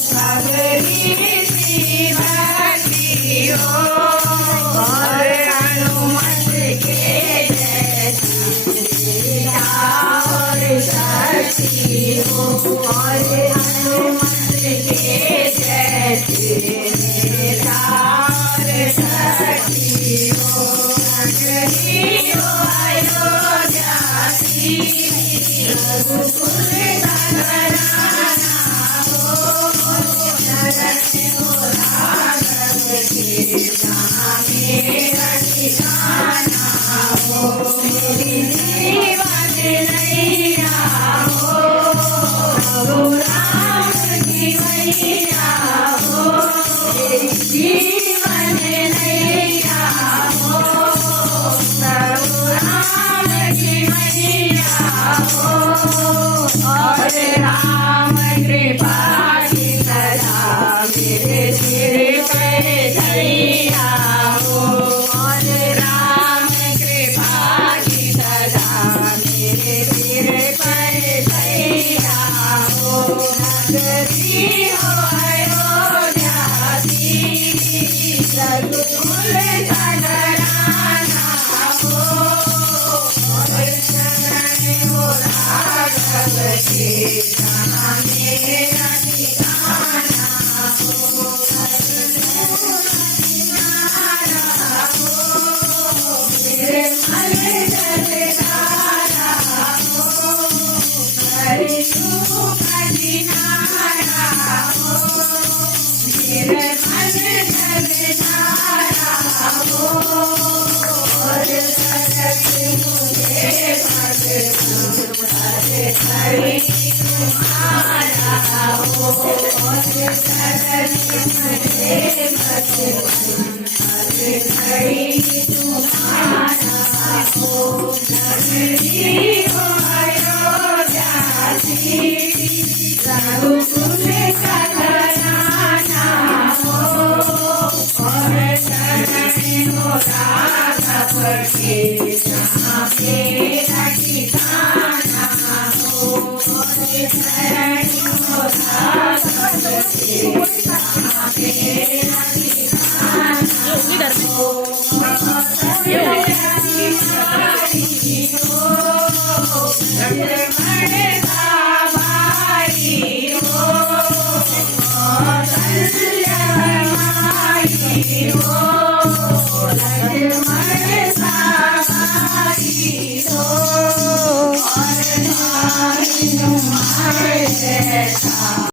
सागरी सी भक्ति हो और हनुमत के जैसी और शक्ति हो और हनुमत के जैसी और शक्ति हो नगरी हो अयोध्या की रघुकुल घराना हो नरक हो राघव के मेरा ठिकाना हो मेरी जीवन नैया हो प्रभु राम की मैया हो मेरी जीवन नैया हो प्रभु राम की मैया हो और राम कृपा की सदा मेरे सिर पे दैया हो और राम कृपा की सदा मेरे सिर पर दैया हो नगरी हो अयोध्या की रघुकुल घराना हो और शरण हो राघव के जहाँ मेरा ठिकाना हो निर्मल जलधारा हो हरिषु खजिनारा हो निर्मल जलधारा हो और सतत मुझे भगवान हरि तुम्हारा हो